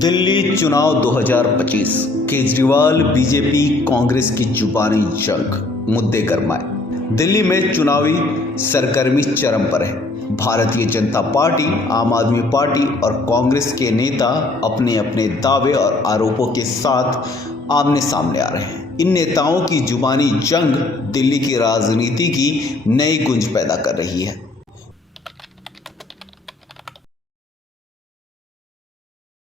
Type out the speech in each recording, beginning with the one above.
दिल्ली चुनाव 2025 केजरीवाल बीजेपी कांग्रेस की जुबानी जंग, मुद्दे गरमाए। दिल्ली में चुनावी सरगर्मी चरम पर है। भारतीय जनता पार्टी, आम आदमी पार्टी और कांग्रेस के नेता अपने अपने दावे और आरोपों के साथ आमने सामने आ रहे हैं। इन नेताओं की जुबानी जंग दिल्ली की राजनीति की नई गुंज पैदा कर रही है।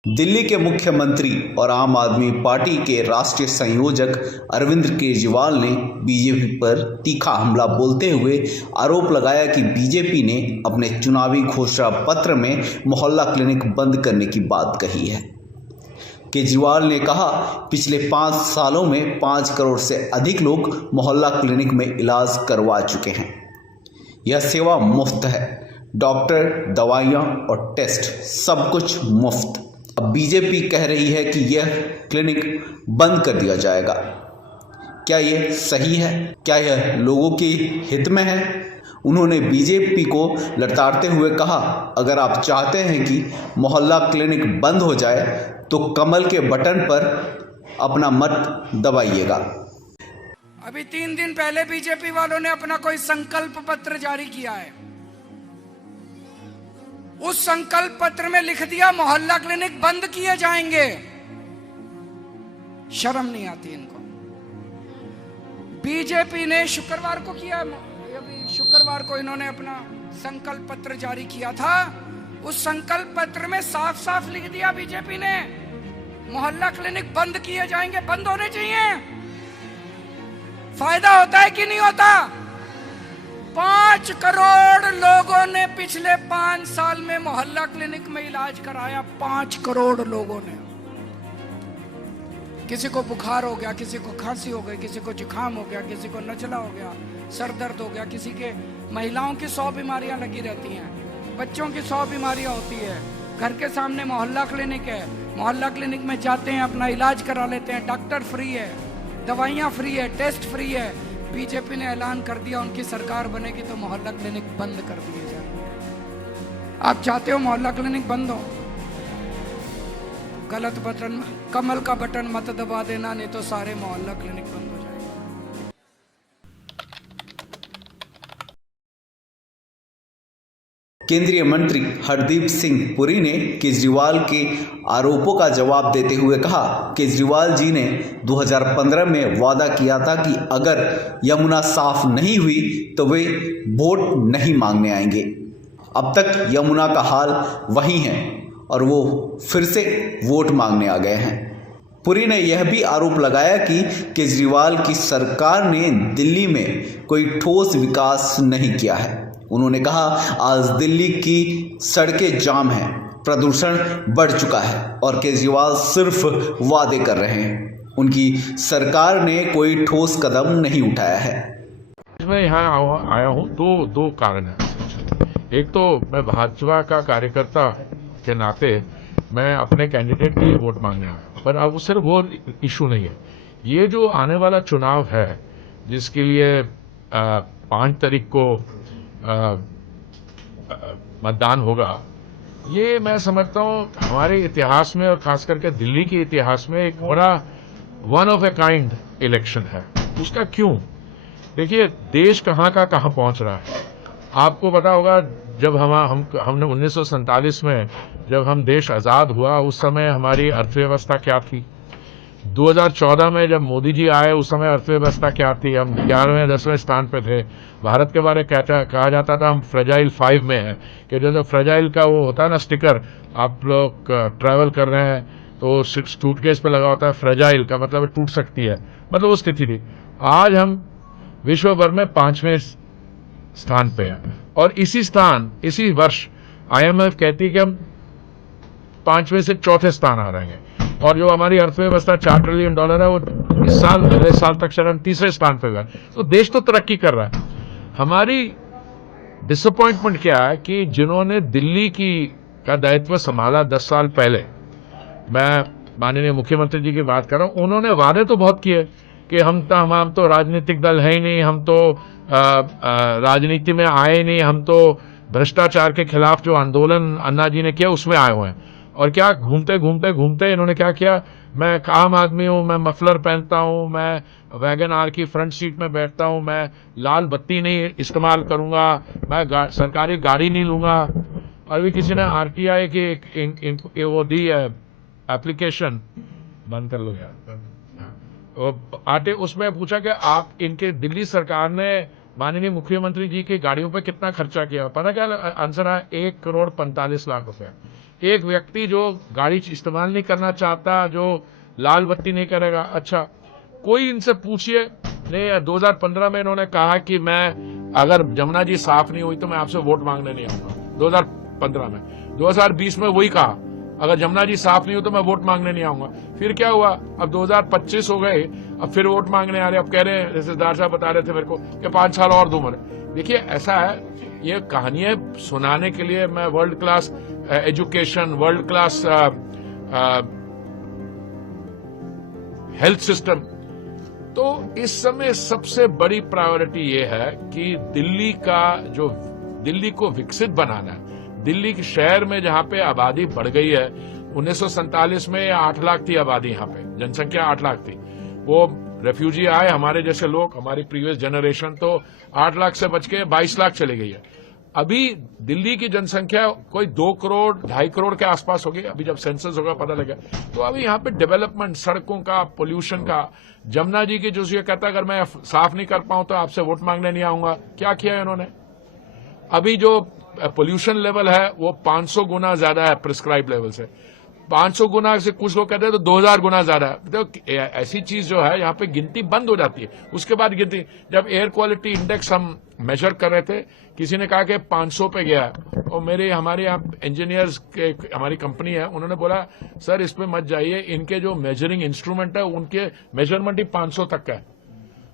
दिल्ली के मुख्यमंत्री और आम आदमी पार्टी के राष्ट्रीय संयोजक अरविंद केजरीवाल ने बीजेपी पर तीखा हमला बोलते हुए आरोप लगाया कि बीजेपी ने अपने चुनावी घोषणा पत्र में मोहल्ला क्लिनिक बंद करने की बात कही है। केजरीवाल ने कहा, पिछले 5 सालों में 5 करोड़ से अधिक लोग मोहल्ला क्लिनिक में इलाज करवा चुके हैं। यह सेवा मुफ्त है। डॉक्टर, दवाइयाँ और टेस्ट सब कुछ मुफ्त। अब बीजेपी कह रही है कि यह क्लिनिक बंद कर दिया जाएगा। क्या यह सही है? क्या यह लोगों के हित में है? उन्होंने बीजेपी को लताड़ते हुए कहा, अगर आप चाहते हैं कि मोहल्ला क्लिनिक बंद हो जाए तो कमल के बटन पर अपना मत दबाइएगा। अभी 3 दिन पहले बीजेपी वालों ने अपना कोई संकल्प पत्र जारी किया है। उस संकल्प पत्र में लिख दिया मोहल्ला क्लिनिक बंद किए जाएंगे। शर्म नहीं आती इनको। बीजेपी ने शुक्रवार को किया, अभी शुक्रवार को इन्होंने अपना संकल्प पत्र जारी किया था। उस संकल्प पत्र में साफ साफ लिख दिया बीजेपी ने, मोहल्ला क्लिनिक बंद किए जाएंगे, बंद होने चाहिए। फायदा होता है कि नहीं होता? 5 करोड़ लोगों ने पिछले 5 साल में मोहल्ला क्लिनिक में इलाज कराया। 5 करोड़ लोगों ने। किसी को बुखार हो गया, किसी को खांसी हो गई, किसी को जुकाम हो गया, किसी को नचला हो गया, सर दर्द हो गया, किसी के महिलाओं की 100 बीमारियां लगी रहती हैं, बच्चों की 100 बीमारियां होती है। घर के सामने मोहल्ला क्लिनिक है। मोहल्ला क्लिनिक में जाते हैं, अपना इलाज करा लेते हैं। डॉक्टर फ्री है, दवाइयाँ फ्री है, टेस्ट फ्री है। बीजेपी ने ऐलान कर दिया उनकी सरकार बनेगी तो मोहल्ला क्लिनिक बंद कर दिए जाएंगे। आप चाहते हो मोहल्ला क्लिनिक बंद हो? गलत बटन, कमल का बटन मत दबा देना, नहीं तो सारे मोहल्ला क्लिनिक बंद हो जाएंगे। केंद्रीय मंत्री हरदीप सिंह पुरी ने केजरीवाल के आरोपों का जवाब देते हुए कहा, केजरीवाल जी ने 2015 में वादा किया था कि अगर यमुना साफ नहीं हुई तो वे वोट नहीं मांगने आएंगे। अब तक यमुना का हाल वही है और वो फिर से वोट मांगने आ गए हैं। पुरी ने यह भी आरोप लगाया कि केजरीवाल की सरकार ने दिल्ली में कोई ठोस विकास नहीं किया है। उन्होंने कहा, आज दिल्ली की सड़कें जाम हैं, प्रदूषण बढ़ चुका है और केजरीवाल सिर्फ वादे कर रहे हैं। उनकी सरकार ने कोई ठोस कदम नहीं उठाया है। मैं यहाँ आया हूँ दो कारण हैं। एक तो मैं भाजपा का कार्यकर्ता के नाते मैं अपने कैंडिडेट के लिए वोट मांगने आया, पर अब सिर्फ वो इशू नहीं है। ये जो आने वाला चुनाव है जिसके लिए 5 तारीख को मतदान होगा, ये मैं समझता हूँ हमारे इतिहास में और खास करके दिल्ली के इतिहास में एक बड़ा one of a kind election है। उसका क्यों? देखिए, देश कहाँ का कहाँ पहुँच रहा है। आपको पता होगा, जब हमने 1947 में जब हम देश आज़ाद हुआ, उस समय हमारी अर्थव्यवस्था क्या थी। 2014 में जब मोदी जी आए, उस समय अर्थव्यवस्था क्या थी। हम 11वें 10वें स्थान पे थे। भारत के बारे में कहा जाता था हम फ्रेजाइल 5 में हैं, कि जो फ्रेजाइल का वो होता है ना स्टिकर, आप लोग ट्रैवल कर रहे हैं तो सूटकेस पे लगा होता है, फ्रेजाइल का मतलब टूट सकती है, मतलब वो स्थिति थी। आज हम विश्व भर में 5वें स्थान पे हैं और इसी वर्ष IMF कहती है कि हम 5वें से 4थे स्थान आ रहे हैं और जो हमारी अर्थव्यवस्था $4 ट्रिलियन है वो इस साल अगले साल तक शायद हम 3रे स्थान पे गए। तो देश तो तरक्की कर रहा है। हमारी डिसअपॉइंटमेंट क्या है कि जिन्होंने दिल्ली का दायित्व संभाला 10 साल पहले, मैं माननीय मुख्यमंत्री जी की बात कर रहा हूँ, उन्होंने वादे तो बहुत किए कि हम तो राजनीतिक दल है ही नहीं, हम तो राजनीति में आए नहीं, हम तो भ्रष्टाचार के खिलाफ जो आंदोलन अन्ना जी ने किया उसमें आए हुए हैं। और क्या घूमते घूमते घूमते इन्होंने क्या किया, मैं आम आदमी हूं, मैं मफलर पहनता हूं, मैं वैगन आर की फ्रंट सीट में बैठता हूं, मैं लाल बत्ती नहीं इस्तेमाल करूंगा, मैं सरकारी गाड़ी नहीं लूंगा। और भी किसी ने आरटीआई की वो दी है एप्लीकेशन, बंद कर लो यार, उसमें पूछा कि आप इनके दिल्ली सरकार ने माननीय मुख्यमंत्री जी की गाड़ियों पे कितना खर्चा किया। पता क्या आंसर आया? 1,45,00,000 रुपए। एक व्यक्ति जो गाड़ी इस्तेमाल नहीं करना चाहता, जो लाल बत्ती नहीं करेगा। अच्छा, कोई इनसे पूछिए नहीं। 2015 में इन्होंने कहा कि मैं अगर जमुना जी साफ नहीं हुई तो मैं आपसे वोट मांगने नहीं आऊंगा, 2015 में। 2020 में वही कहा, अगर जमुना जी साफ नहीं हो तो मैं वोट मांगने नहीं आऊंगा। फिर क्या हुआ? अब 2025 हो गए, अब फिर वोट मांगने आ रहे। अब कह रहे हैं, रिश्तेदार साहब बता रहे थे मेरे को कि 5 साल और दूं। देखिए, ऐसा है, ये कहानियां सुनाने के लिए मैं world class education, world class health system, तो इस समय सबसे बड़ी प्रायोरिटी ये है कि दिल्ली को विकसित बनाना है। दिल्ली के शहर में जहां पे आबादी बढ़ गई है, 1947 में 8 लाख थी आबादी, यहाँ पे जनसंख्या 8 लाख थी। वो रेफ्यूजी आए, हमारे जैसे लोग, हमारी प्रीवियस जनरेशन, तो 8 लाख से बच के 22 लाख चली गई है। अभी दिल्ली की जनसंख्या कोई 2 करोड़ 2.5 करोड़ के आसपास होगी। अभी जब सेंसस होगा पता लगेगा। तो अभी यहाँ पे डेवलपमेंट, सड़कों का, पोल्यूशन का, जमुना जी की जो ये कहता है अगर मैं साफ नहीं कर पाऊं तो आपसे वोट मांगने नहीं आऊंगा, क्या किया है इन्होंने? अभी जो पोल्यूशन लेवल है वो 500 गुना ज्यादा है प्रिस्क्राइब लेवल से। 500 गुना से कुछ लोग कहते हैं तो 2000 गुना ज्यादा है। तो ऐसी चीज जो है यहाँ पे गिनती बंद हो जाती है। उसके बाद गिनती, जब एयर क्वालिटी इंडेक्स हम मेजर कर रहे थे, किसी ने कहा कि 500 पे गया, और हमारे यहाँ इंजीनियर्स के, हमारी कंपनी है, उन्होंने बोला सर इस पे मत जाइए, इनके जो मेजरिंग इंस्ट्रूमेंट है उनके मेजरमेंट ही 500 तक का है।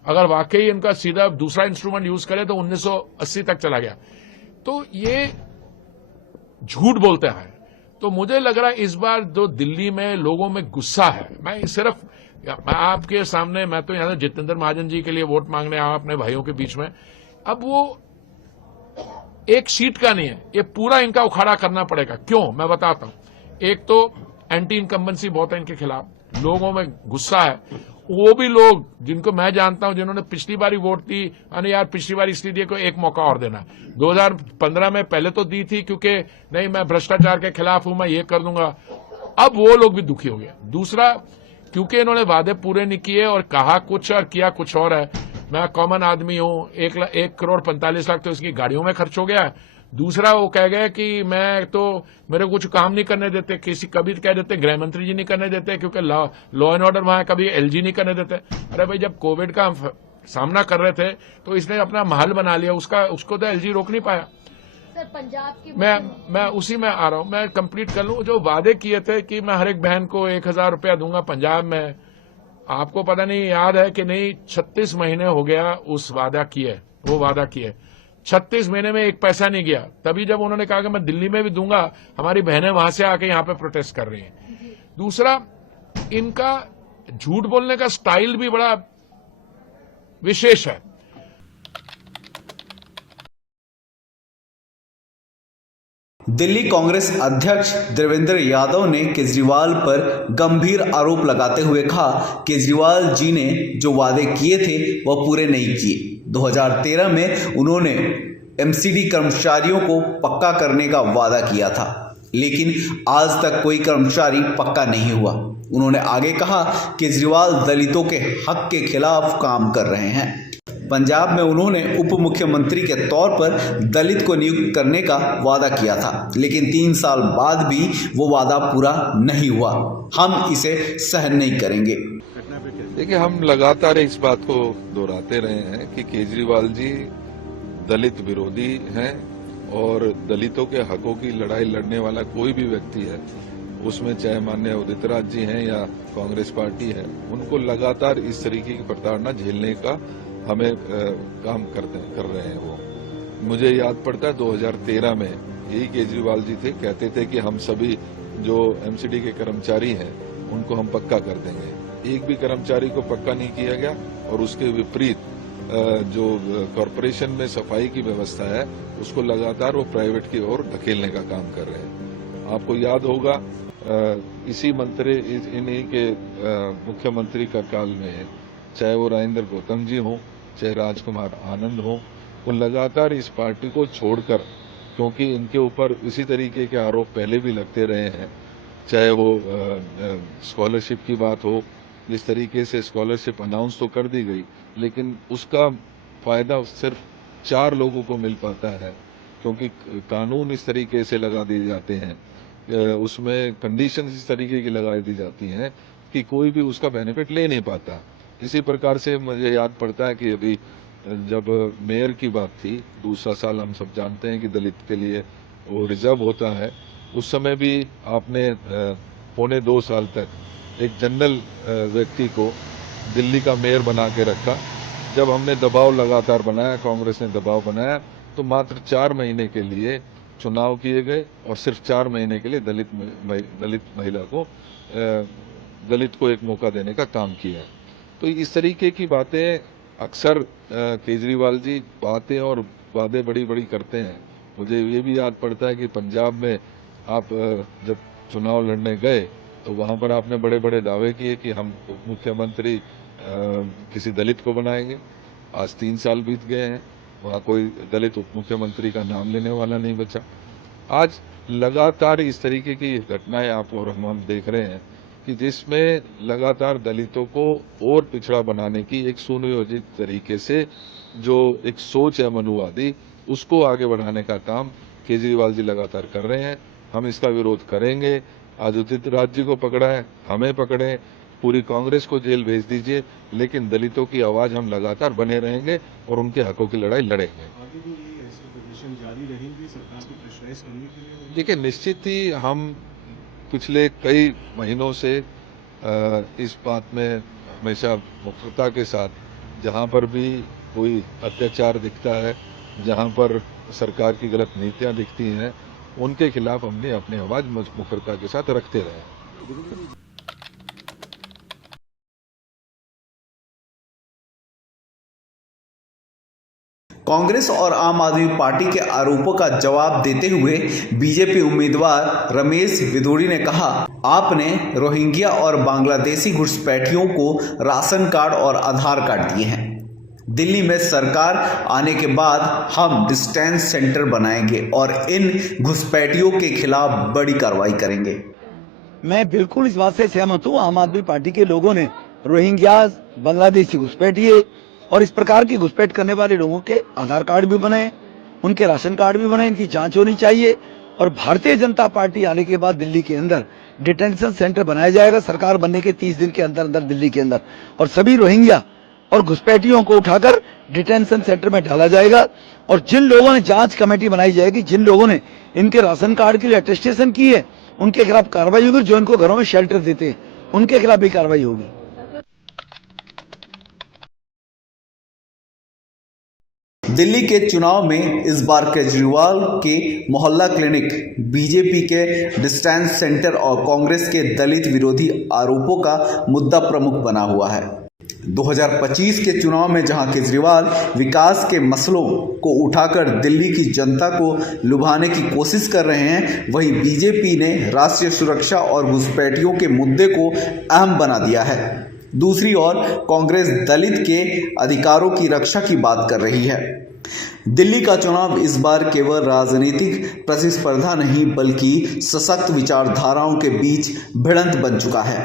अगर वाकई इनका सीधा दूसरा इंस्ट्रूमेंट यूज करे तो 1980 तक चला गया। तो ये झूठ बोलते हैं। तो मुझे लग रहा है इस बार जो दिल्ली में लोगों में गुस्सा है, मैं आपके सामने, मैं तो यहां जितेंद्र महाजन जी के लिए वोट मांगने आया अपने भाइयों के बीच में। अब वो एक सीट का नहीं है, ये पूरा इनका उखाड़ा करना पड़ेगा। क्यों? मैं बताता हूं। एक तो एंटी इनकम्बेंसी बहुत है इनके खिलाफ, लोगों में गुस्सा है। वो भी लोग जिनको मैं जानता हूं, जिन्होंने पिछली बारी वोट दी, अरे यार पिछली बार इसलिए दिया कि एक मौका और देना। 2015 में पहले तो दी थी क्योंकि नहीं मैं भ्रष्टाचार के खिलाफ हूं, मैं ये कर दूंगा। अब वो लोग भी दुखी हो गए। दूसरा, क्योंकि इन्होंने वादे पूरे नहीं किए और कहा कुछ और किया कुछ और है। मैं कॉमन आदमी हूं, 1,45,00,000 तो इसकी गाड़ियों में खर्च हो गया। दूसरा, वो कह गए कि मेरे को कुछ काम नहीं करने देते, कभी कह देते गृह मंत्री जी नहीं करने देते क्योंकि लॉ एंड ऑर्डर वहां, कभी एलजी नहीं करने देते। अरे भाई, जब कोविड का सामना कर रहे थे तो इसने अपना महल बना लिया, उसको तो एलजी रोक नहीं पाया। सर, पंजाब की मैं उसी में आ रहा हूं, मैं कंप्लीट कर लूं। जो वादे किए थे कि मैं हर एक बहन को 1,000 रुपया दूंगा पंजाब में, आपको पता नहीं याद है कि नहीं, 36 महीने हो गया वो वादा किए। 36 महीने में एक पैसा नहीं गया। तभी जब उन्होंने कहा कि मैं दिल्ली में भी दूंगा, हमारी बहनें वहां से आके यहां पे प्रोटेस्ट कर रही हैं। दूसरा, इनका झूठ बोलने का स्टाइल भी बड़ा विशेष है। दिल्ली कांग्रेस अध्यक्ष देवेंद्र यादव ने केजरीवाल पर गंभीर आरोप लगाते हुए कहा, केजरीवाल जी ने जो वादे किए थे वह पूरे नहीं किए। 2013 में उन्होंने एमसीडी कर्मचारियों को पक्का करने का वादा किया था, लेकिन आज तक कोई कर्मचारी पक्का नहीं हुआ। उन्होंने आगे कहा, केजरीवाल दलितों के हक के खिलाफ काम कर रहे हैं। पंजाब में उन्होंने उप मुख्यमंत्री के तौर पर दलित को नियुक्त करने का वादा किया था, लेकिन 3 साल बाद भी वो वादा पूरा नहीं हुआ। हम इसे सहन नहीं करेंगे। देखिए, हम लगातार इस बात को दोहराते रहे हैं कि केजरीवाल जी दलित विरोधी हैं और दलितों के हकों की लड़ाई लड़ने वाला कोई भी व्यक्ति है, उसमें चाहे माननीय उदित राज जी हैं या कांग्रेस पार्टी है, उनको लगातार इस तरीके की प्रताड़ना झेलने का हमें काम कर रहे हैं। वो मुझे याद पड़ता है 2013 में यही केजरीवाल जी थे, कहते थे कि हम सभी जो एमसीडी के कर्मचारी हैं उनको हम पक्का कर देंगे। एक भी कर्मचारी को पक्का नहीं किया गया और उसके विपरीत जो कॉरपोरेशन में सफाई की व्यवस्था है उसको लगातार वो प्राइवेट की ओर धकेलने का काम कर रहे हैं। आपको याद होगा इसी मंत्री इन्हीं के मुख्यमंत्री का काल में, चाहे वो राजेंद्र गौतम जी हों, चाहे राजकुमार आनंद हों, वो लगातार इस पार्टी को छोड़कर, क्योंकि इनके ऊपर इसी तरीके के आरोप पहले भी लगते रहे हैं, चाहे वो स्कॉलरशिप की बात हो, जिस तरीके से स्कॉलरशिप अनाउंस तो कर दी गई, लेकिन उसका फायदा सिर्फ 4 लोगों को मिल पाता है, क्योंकि कानून इस तरीके से लगा दिए जाते हैं, उसमें कंडीशन इस तरीके की लगा दी जाती हैं कि कोई भी उसका बेनिफिट ले नहीं पाता। इसी प्रकार से मुझे याद पड़ता है कि अभी जब मेयर की बात थी, दूसरा साल हम सब जानते हैं कि दलित के लिए वो रिजर्व होता है, उस समय भी आपने 1.25 साल तक एक जनरल व्यक्ति को दिल्ली का मेयर बना के रखा। जब हमने दबाव लगातार बनाया, कांग्रेस ने दबाव बनाया, तो मात्र 4 महीने के लिए चुनाव किए गए और सिर्फ 4 महीने के लिए दलित महिला को दलित को एक मौका देने का काम किया। तो इस तरीके की बातें अक्सर केजरीवाल जी बातें और वादे बड़ी बड़ी करते हैं। मुझे ये भी याद पड़ता है कि पंजाब में आप जब चुनाव लड़ने गए तो वहां पर आपने बड़े बड़े दावे किए कि हम मुख्यमंत्री किसी दलित को बनाएंगे। आज 3 साल बीत गए हैं, वहाँ कोई दलित उप मुख्यमंत्री का नाम लेने वाला नहीं बचा। आज लगातार इस तरीके की घटनाएं आप और हम देख रहे हैं कि जिसमें लगातार दलितों को और पिछड़ा बनाने की एक सुनियोजित तरीके से जो एक सोच है मनुवादी, उसको आगे बढ़ाने का काम केजरीवाल जी लगातार कर रहे हैं। हम इसका विरोध करेंगे। आज उदित राज जी को पकड़ा है, हमें पकड़े, पूरी कांग्रेस को जेल भेज दीजिए, लेकिन दलितों की आवाज हम लगातार बने रहेंगे और उनके हकों की लड़ाई लड़ेंगे। आगे भी ये ऐसे प्रदर्शन जारी रहेंगे सरकार को प्रेशराइज करने के लिए? देखिए, निश्चित ही हम पिछले कई महीनों से इस बात में हमेशा मुखरता के साथ, जहां पर भी कोई अत्याचार दिखता है, जहां पर सरकार की गलत नीतियां दिखती हैं, उनके खिलाफ हमने अपनी आवाज मुखरता के साथ रखते रहे। कांग्रेस और आम आदमी पार्टी के आरोपों का जवाब देते हुए बीजेपी उम्मीदवार रमेश बिधूड़ी ने कहा, आपने रोहिंग्या और बांग्लादेशी घुसपैठियों को राशन कार्ड और आधार कार्ड दिए हैं। दिल्ली में सरकार आने के बाद हम डिस्टेंस सेंटर बनाएंगे और इन घुसपैठियों के खिलाफ बड़ी कार्रवाई करेंगे। मैं बिल्कुल इस बात से सहमत हूँ। आम आदमी पार्टी के लोगों ने रोहिंग्या, बांग्लादेशी घुसपैठिए और इस प्रकार की घुसपैठ करने वाले लोगों के आधार कार्ड भी बनाए, उनके राशन कार्ड भी बनाए, इनकी जांच होनी चाहिए। और भारतीय जनता पार्टी आने के बाद दिल्ली के अंदर डिटेंशन सेंटर बनाया जाएगा, सरकार बनने के 30 दिन के अंदर अंदर दिल्ली के अंदर, और सभी रोहिंग्या और घुसपैठियों को उठाकर डिटेंशन सेंटर में डाला जाएगा। और जिन लोगों ने, जांच कमेटी बनाई जाएगी, जिन लोगों ने इनके राशन कार्ड के लिए अटेस्टेशन की है, उनके खिलाफ कार्रवाई होगी। जो इनको घरों में शेल्टर देते हैं, उनके खिलाफ भी कार्रवाई होगी। दिल्ली के चुनाव में इस बार केजरीवाल के मोहल्ला क्लिनिक, बीजेपी के डिस्टेंस सेंटर और कांग्रेस के दलित विरोधी आरोपों का मुद्दा प्रमुख बना हुआ है। 2025 के चुनाव में जहां केजरीवाल विकास के मसलों को उठाकर दिल्ली की जनता को लुभाने की कोशिश कर रहे हैं, वहीं बीजेपी ने राष्ट्रीय सुरक्षा और घुसपैठियों के मुद्दे को अहम बना दिया है। दूसरी ओर कांग्रेस दलित के अधिकारों की रक्षा की बात कर रही है। दिल्ली का चुनाव इस बार केवल राजनीतिक प्रतिस्पर्धा नहीं, बल्कि सशक्त विचारधाराओं के बीच भिड़ंत बन चुका है।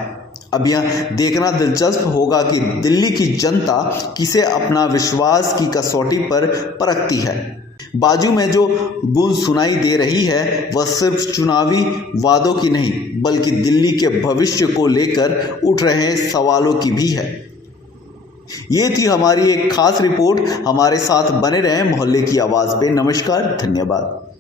अब यह देखना दिलचस्प होगा कि दिल्ली की जनता किसे अपना विश्वास की कसौटी पर परखती है। बाजू में जो गूंज सुनाई दे रही है, वह सिर्फ चुनावी वादों की नहीं, बल्कि दिल्ली के भविष्य को लेकर उठ रहे सवालों की भी है। ये थी हमारी एक खास रिपोर्ट। हमारे साथ बने रहें मोहल्ले की आवाज़ पे। नमस्कार, धन्यवाद।